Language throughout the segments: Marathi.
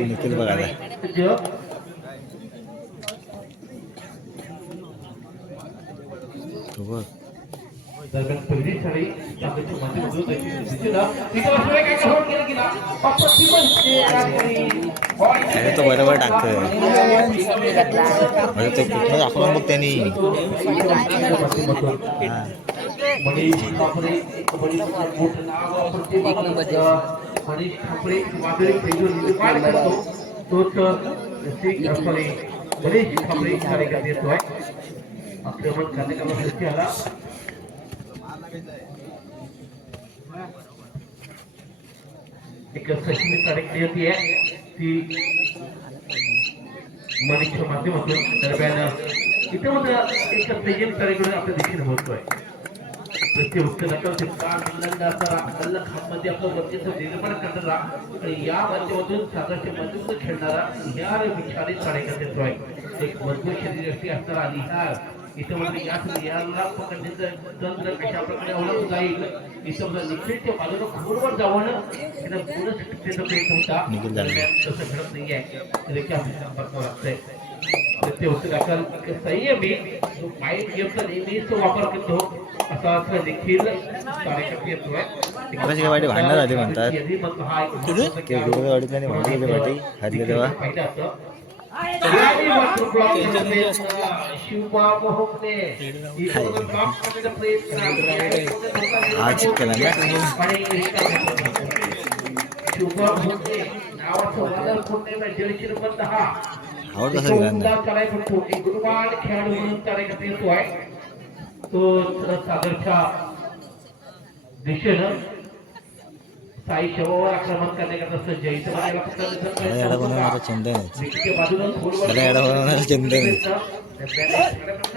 निखिल बघायला दरम्यान पहिली साडी चांगली माध्यमातून दिसेना अरे तो बरोबर टाकतोय अरे तो कुठं दाखवून बघ त्यांनी मनीष ठाकरे मोठं नाव मनीष ठाकरे वादळी पैलू निर्माण करतो तोच मनीष ठाकरे कार्यक्रम येतोय आक्रमण करण्यासाठी आला एक सचिन कार्यक्रम येते ती मनीषच्या माध्यमातून दरम्यान इथे मात्र एक संयम कार्यक्रम आपल्या दिशेने होतोय प्रत्येक उत्तराकडे अल्ला खामध्ये आपलं वर्चस्व निर्माण करणारा आणि या माध्यमातून सागरच्या माध्यमातून खेळणारा निहार विचारित कार्यक्रम येतोय एक मजबूत शरीरयष्टी असणारा निहार इथं म्हणजे या निहारला पकडण्याचं तंत्र कशा प्रकारे अवलंबून जाईल इथं निखिलच्या बाजूला खोलवर जावं त्याला पूर्ण सुटण्याचा प्रयत्न होता तसं घडत नाही आहे रेखा बघावं लागतंय प्रत्येक उत्तराकडे संयमी जो माइंड गेमचा नेहमीच वापर करतो असा देखील कार्यक्रम येतोय वाडी भांडण झाली म्हणतात वाडीतल्या भांडणाची वाटी हरले तेव्हा आज केला ना आवड कसं खेळाडू म्हणून कार्यक्रम येतोय तो सागरच्या दिशेनं साई शवावर आक्रमण करण्याकरता सज्ज इथं चंदन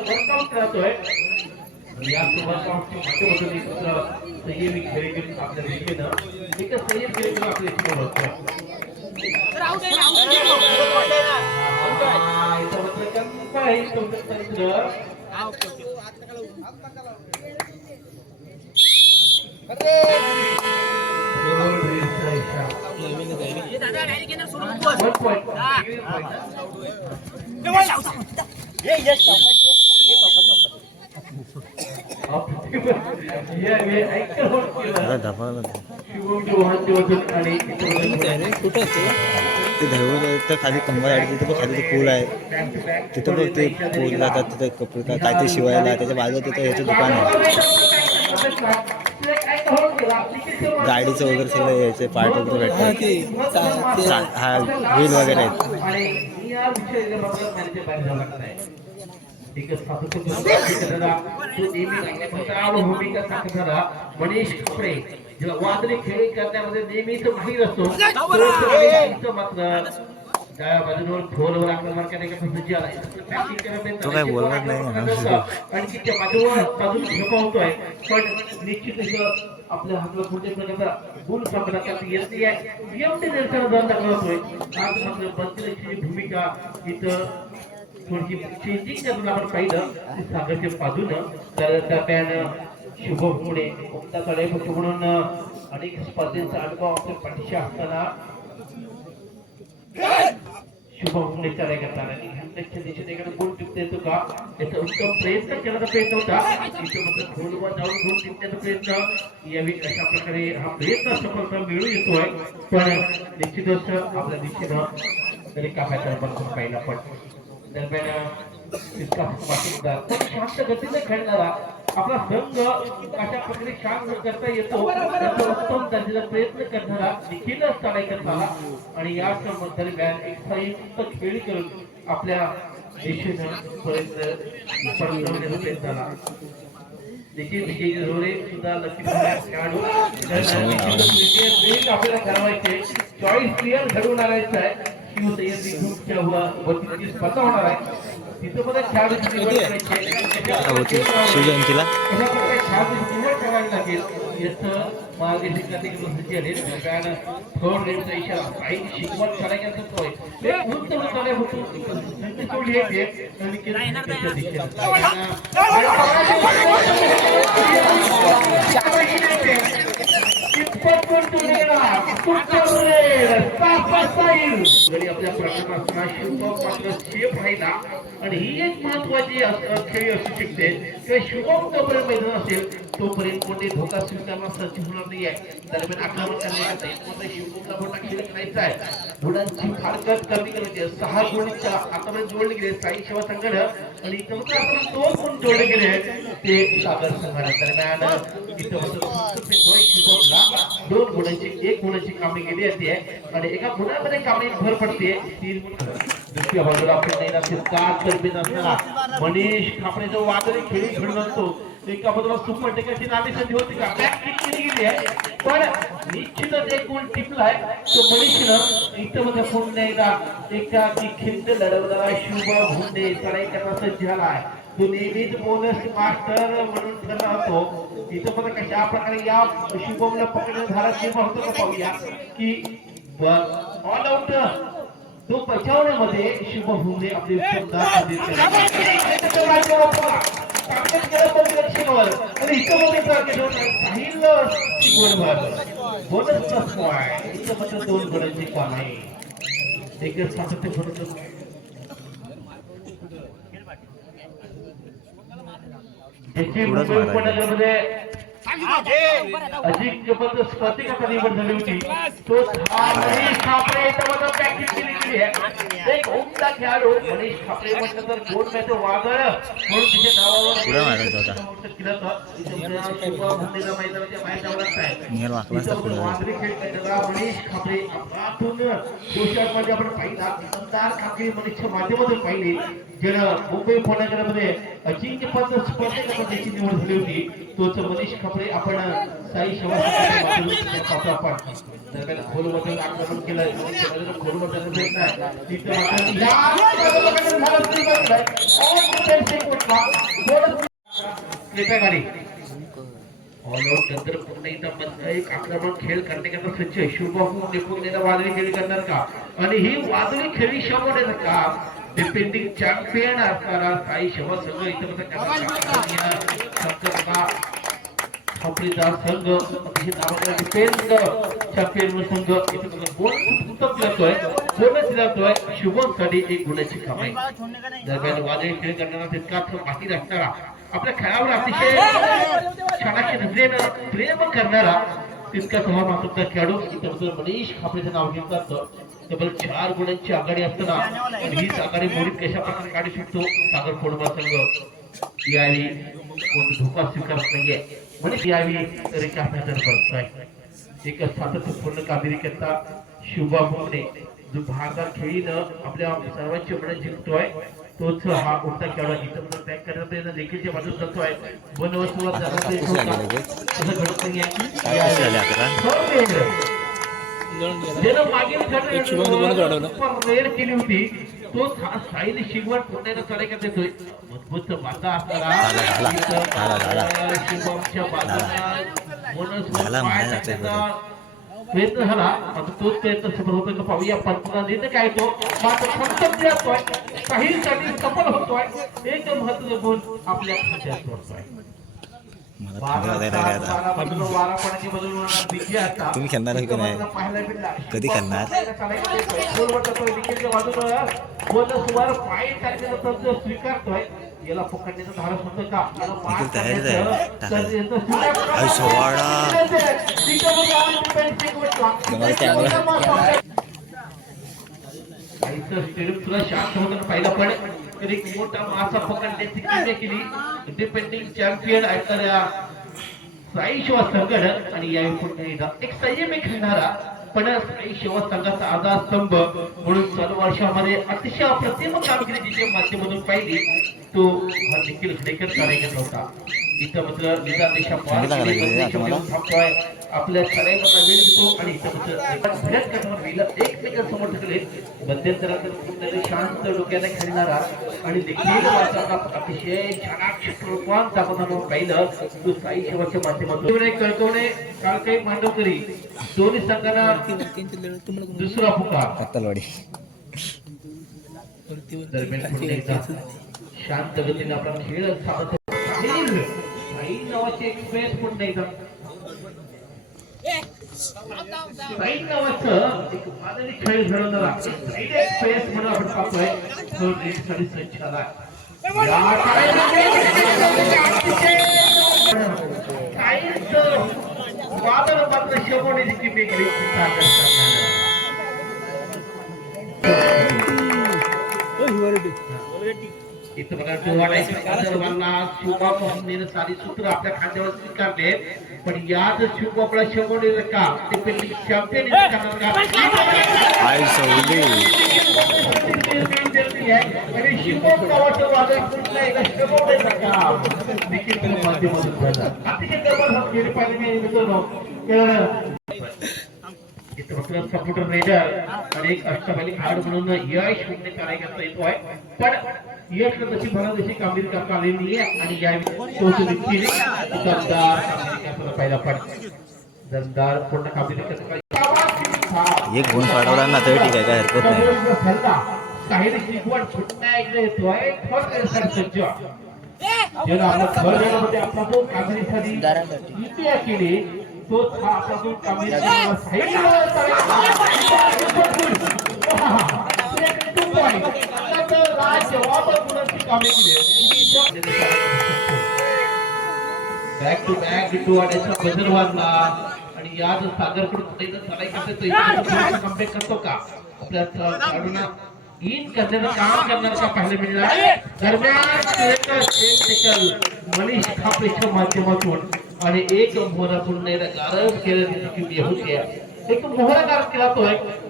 वर्कआउट करतोय या माध्यमातून संयमी खेळ आपल्या दिशेनं एक संयम खेळ आपल्या दिशेनं होतोय ते खाली कंबळ आहे तिथे खाली ते पूल आहे तिथं बघ ते पूल जातात तिथं काय ते शिवायला त्याच्या बाजूला तिथं याचं दुकान आहे गाडीचं वगैरे सगळं यायचे पार्ट वगैरे भेटतात हा व्हील वगैरे आहेत मनीष ठाकरे ज्याला वादळी खेळ करण्यामध्ये नेहमीच माहीर असतो मात्र त्या बाजूवर फोरवर आक्रमण करण्याकरता सज्ज आला तो काय बोलणार नाही आणखी त्या बाजून झोपावतोय पण निश्चितच आपल्या हातला कोणत्या प्रकारचा गुण सामना करता येत नाही आहे एवढे निरसना जाऊन दाखवतोय आज मात्र बंदिलाची भूमिका इथं थोडीशी चेंजिंग करून आपण पाहिलं सागरच्या बाजूनं तर दरम्यान शुभम पुणे मुक्ता तळेपक्ष म्हणून अनेक स्पर्धेचा अनुभव आपल्या पाठीशी असताना शुभम पुणे कार्य करताना लक्ष दिशेकडे गुण टिपता येतो का याचा उत्तम प्रयत्न केल्याचा प्रयत्न होता इथे मात्र खोलवर जाऊन गुण टिपण्याचा प्रयत्न यावेळी अशा प्रकारे हा प्रयत्न सफलता मिळून येतोय पण निश्चितच आपल्या दिशेनं तरी कामाचा बघून पाहिला पण दरम्यान इतका शांत गतीने खेळणारा आपला संघ अशा प्रकारे शांत करता येतो त्याचा उत्तम दर्जाचा प्रयत्न करणारा देखीलच चालायचा झाला आणि या दरम्यान एक संयुक्त खेळ करून आपल्या देशानं प्रयत्न झाला देखील विजयी झोरे सुद्धा लकी खेळाडू आपल्याला ठरवायचे चॉईस प्लेअर घडवून आणायचं आहे वतीची स्पर्धा होणार आहे तिथं पण शिवजयंतीला करावी लागेल याचं मार्गदर्शन थोड रेटचा इशारा काही शिकवत करायचं होय ते उंच होताना होतो सोडली आहे गडी आपल्या प्रकरणाचा शुभम मात्र सेफ राहिला आणि ही एक महत्वाची खेळी असू शकते किंवा शुभम जोपर्यंत मैदान असेल तोपर्यंत कोणते धोका स्वीकारण्यास सज्ज होणार नाही आहे. दरम्यान आक्रमण करण्यात नाही शुभमला मोठा खेळ करायचा आहे. गुणांची फारकत कमी करायची आहे. 6 गुण आतापर्यंत जोडले गेले साई सेवा संघाने आणि इथं आपण 2 गुण जोडले गेले ते सागर संघाने. दरम्यान इथं शुभमला 2 गुणांची 1 गुणांची कामे गेली असते आणि एका गुणामध्ये कामे भर पडते 3 गुण. दुसऱ्या बाजूला आपण नाही नसेल का तरबेज असणारा मनीष खापरेचा वादळी खेळी खेळून असतो. एका बाजूला सुपर टेकरची नावी संधी होती का बॅक किक केली गेली आहे पण निश्चितच एक गोल टिपलाय तो मनीषनं इथं मध्ये पुन्हा एकदा एका की खिंड लढवणारा शुभ भुंडे चढाई करण्याचा सज्ज झालाय. तो नेहमीच बोनस मास्टर म्हणून ठरला होतो. इथं मध्ये कशा प्रकारे या शुभमला पकडण्यात झाला ते महत्त्वाचं पाहूया की ऑल आउट तो बचावण्यामध्ये शुभ भुंडे आपली दोन गडांची काम आहे. एक सातत्य अजिंक्यपद स्पर्धेकरता निवड झाली होती तो मनीष खापरे प्रॅक्टिस केली गेली आहे. एक उमदा खेळाडू मनीष खापरे म्हटलं तर गोड मॅच वादळ म्हणून तिच्या नावावर वादळी खेळ करणारा मनीष खापरे आपण गोष्टी आपण पाहिला दमदार कामगिरी मनीषच्या माध्यमातून पाहिली ज्यानं मुंबई पुण्यामध्ये अजिंक्यपद स्पर्धेकरता त्याची निवड झाली होती. तोच मनीष खापरे आपण साई सेवा आपण दरम्यान खोलमधून आक्रमण केलं खोलमधून नंतर पुन्हा एकदा एक आक्रमण खेळ करण्याकरता सज्ज शुभम निपुण वादळी खेळी करणार का आणि ही वादळी खेळी शमवण्याचं काम डिपेंडिंग चॅम्पियन असणारा साई सेवा संघ इथं संघ अतिशय नावाचा डिफेन्स चॅम्पियन संघ इथं बोनस दिलातोय शुभम साठी 1 गुणाची कमाई. दरम्यान वादळी खेळ करणारा तितका बाकी असणारा आपल्या खेळावर अतिशय क्षणाच्या नजरेनं प्रेम करणारा तितका सहमातृत्व खेळाडू इथं मनीष खापरेचं नाव घेतात. तब्बल 4 गुणांची आघाडी असताना हीच आघाडी मोडीत कशा प्रकारे काढू शकतो सागर कोडमा संघ यावेळी कोण धोका स्वीकारत नाहीये म्हणजे यावेळी रिकाम्या करतोय. एक सातत्यपूर्ण कामगिरी करता शुभा भोगणे जो भागात खेळीनं आपल्या सर्वांची मनं जिंकतोय तोच हा उठता खेळाडू इथं पॅक करण्यात देखील बाजूला जातोय. वनवस्तूवर घडत नाहीये मागील केली होती तो साईने शिगवण पुण्याला चढाई करत येतोय. मजबूत बांधा असणारा शिवमच्या बाजूला प्रयत्न झाला आता तोच प्रयत्न सफल होतोय का पाहूया. पंतप्रधान निर्णय काय तो मात्र काही साठी सफल होतोय. एक महत्त्वाचा गुण आपल्या खात्यात असतोय. तुम्ही खेळणार की नाही कधी खेळणार स्वीकारतोय याला पकडण्याचा धाडस होतं का स्टेडियम सुद्धा शांत होताना पाहिलं पण एक मोठा मासा पकडण्याची क्रिया केली. डिपेंडिंग चॅम्पियन ऐकणाऱ्या साई सेवा संघ आणि यावेळी पुन्हा एकदा एक संयमी खेळणारा पण साई सेवा संघाचा आधारस्तंभ म्हणून चालू वर्षामध्ये अतिशय अप्रतिम कामगिरी जिच्या माध्यमातून पाहिली तो हा देखील खेळकर कार्यक्रम होता. इथं म्हटलं निजा देशा थांबतोय आपल्या खेळाडूंना वेळ देतो आणि इथं एकमेकांसमोर ठरले मध्यंतरात शांत डोक्याने खेळणारा आणि देखील अतिशय छानाक्षर रूपात दाखवताना पाहिलं तो साई सेवाच्या माध्यमातून कळकवणे काळकाई मांडवकरी दोन्ही संघांना दुसरा पुकार दरम्यान शांत गतीने आपला खेळ साई नावाची एक्सप्रेस पुन्हा एकदा साईड नावाचं एक मानवी खेळ घडवणारा साईड एक्सप्रेस म्हणून आपण पाहतोय तो रेससाठी सज्ज झाला. साईडचं वादळ मात्र शेवटची किमेकडी सादर करणार. इथं बघा डोळ्याला शिवबा मोहनने सारी सूत्र आपल्या खांद्यावर स्वीकारले, पण याच शिवबाला शेवटी का ते पेंडिंग चॅम्पियन आई सवली आणि शिवबाब गावाचं वादळ पुन्हा एकदा शेवटी का देखील माध्यमातून झाला. अतिशय जबर हा गेले पाहिजे मित्रांनो. सपोर्टर रेडर आणि एक अष्टबली खेळाडू म्हणून यश कुठे कार्यकर्ता येतो आहे, पण यश तशी भरा जशी कामगिरी करता आलेली आहे आणि या दमदार कामगिरी करताना पाहिला पण दमदार पूर्ण कामगिरी करता एक गुण वाढवला ना तरी ठीक आहे, काय हरकत नाही. काही शिकवण पुन्हा एकदा येतोय सज्ज ज्याला आपला थर देण्यामध्ये आपला जो कामगिरीसाठी इतिहास केली तो हा आपला जो कामगिरी बॅक टू बॅक टू वाढायचा बदल वाढला आणि याच सागरकडून चढाई करतो कम्बॅक करतो का आपल्या खेळाडूंना इन करण्याचं काम करणार का पाहायला मिळाला. दरम्यान मनीष खापेच्या माध्यमातून आणि एक मोहरा पुन्हा गारव केल्याची होती. एक मोहरा गारव केला तो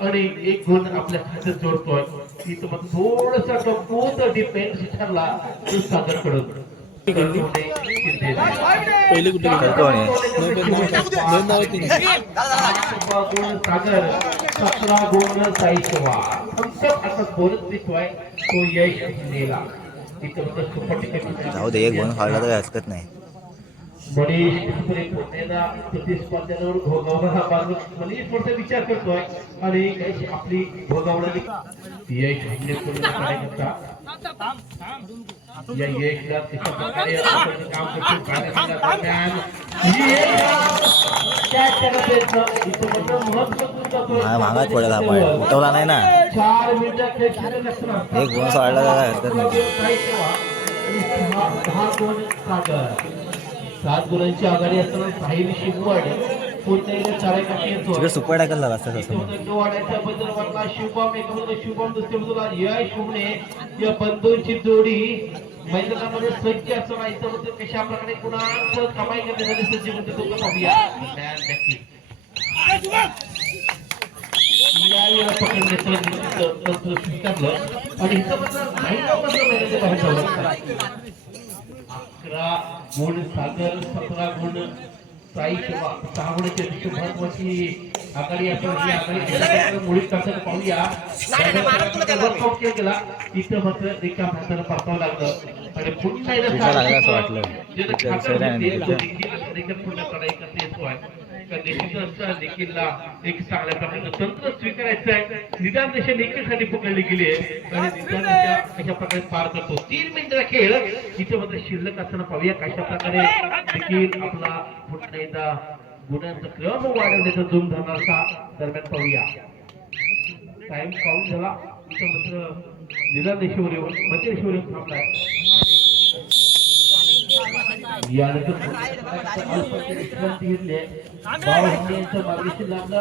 आणि एक गुण आपल्या खात्यात जोडतोय. तिथं मग थोडसा टपोत डिफेन्स ठरला तो सागरकडून. पहिले कुठे सागर 17 गुण साईशवा आता बोलत दिसतोय तो यश नेला. जाऊ दे, एक गुण वाढला तर हरकत नाही. मनीष ठाकरे पुण्याला प्रतिस्पर्ध्यावर भोगावला बाजू मनीष थोडसा विचार करतोय आणि यश आपली भोगावलेली यश कार्यकर्ता या यशला तिच्या प्रकारे काम करतो. कार्यक्रमादरम्यान महागात पडेल हा पॉईंट, उठवला नाही ना. 4 मिनिटं खेळ शिल्लक असताना एक गुण वाढला तर हरकत नाही. 10 गुण सागर 7 गुणांची आघाडी असताना साहिल शिववाड पुन्हा एकदा चारायसाठी येतो. तिकडे सुपर टाकल झाला असतं तसं. वाड्याच्या बद्दल वाटला शिवबाम एक बाजूला शिवबाम दुसऱ्या बाजूला यश शुभने या बंधूंची जोडी मैदानामध्ये सज्ज असताना इथं म्हणजे कशा प्रकारे कुणाचं कमाई करण्यासाठी सज्ज म्हणते तो पाहूया. यावेळेला पकडण्याचं तंत्र स्वीकारलं आणि इथं मात्र नाही मैदानाच्या बाहेर ठेवलं. 11 गुण सागर 17 गुण साई शिवा 6 गुणाची अतिशय महत्वाची आघाडी आपण आघाडी मुळीत करताना पाहूया. केला इथं मात्र एका हातानं पाठवावं लागलं आणि पुन्हा असं वाटलं देखील एक चांगल्या प्रकारचं तंत्र स्वीकारायचं आहे. निदान देशा निकटसाठी पकडली गेली आहे आणि निदान अशा प्रकारे पार करतो. 3 मिनिटाचा खेळ इथं मात्र शिल्लक असताना पाहूया कशा प्रकारे देखील आपला पुन्हा एकदा गुणांचा क्रम वाढवण्याचा जोम धरणार का दरम्यान पाहूया. टाइम काउंट झाला इथं मात्र निदान देशावर येऊन मध्य देशावर येऊन थांबलाय आणि यानंतर विश्रांती घेतली आहे. बावनशेचं मार्गदर्शन लागलं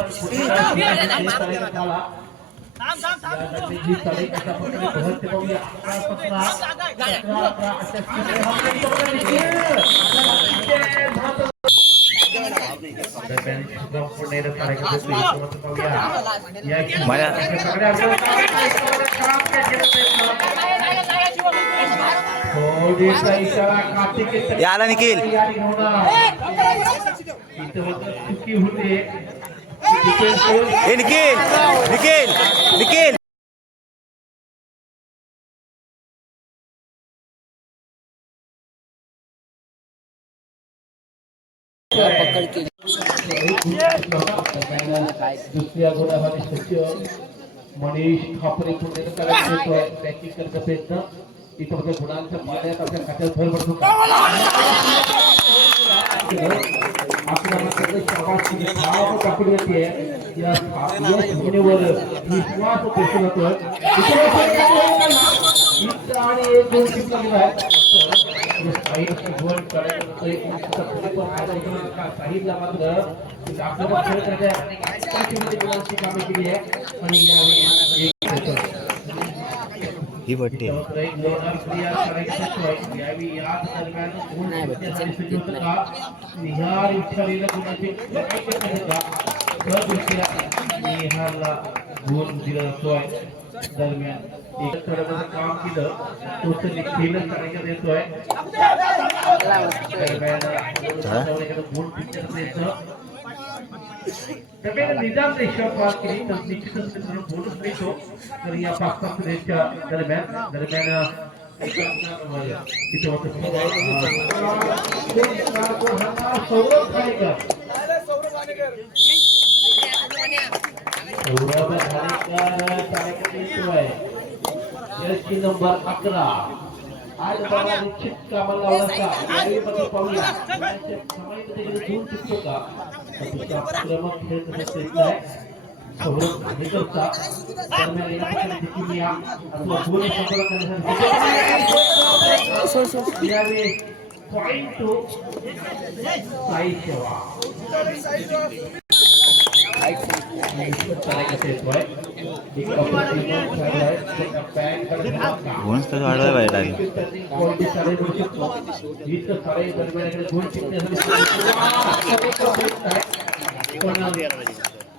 याला निखिल चुकी होते. निखिल निखिल निखिल दुसऱ्या गुणामध्ये सचिव मनीष ठाकरे बॅटिंग करण्याचा प्रयत्न इथं गुणांच्या पाण्यात आपल्या खात्यात भर पडतो. या भूमीवर विश्वास दिसून येतोय आणि एक गोल टिपला गेलाय साहिलची गोल करायचं एक साहिलला मात्र आपल्याला खेळ करण्याच्या गुणांची कामे केली आहे आणि यावेळी ही बट्टी आहे. दरम्यान काम केलं तो खेळ करायचं देतोय निदान रेषा पार केली तर निश्चितच मित्रांनो बोनस मिळतो तर या 5-5 रेषेच्या दरम्यान तिथे होतं सौरभ खानेकर जर्सी नंबर 11 आज बघा निश्चित कामाला लावला पाहूया समाईमध्ये दोन चुकतो का क्रमांक खेळ कसं आहे सौरभ खानेकरचा दरम्यान या अथवा दोन संकलन करण्यासाठी यावेळी पॉइंट टू साई सेवा बोनस तर वाढवायला पाहिजे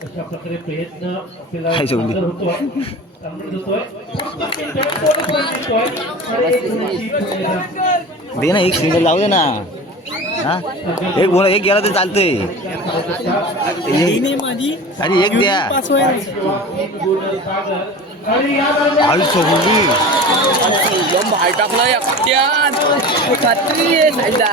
अशा प्रकारे प्रयत्न काय जेवली? दे ना एक सिंगल लावू दे ना हा एक बोला एक गेला तर चालतंय अरे एक द्या आई सोडली बाहेर टाकला एकट्यात खात्री आहे साईडला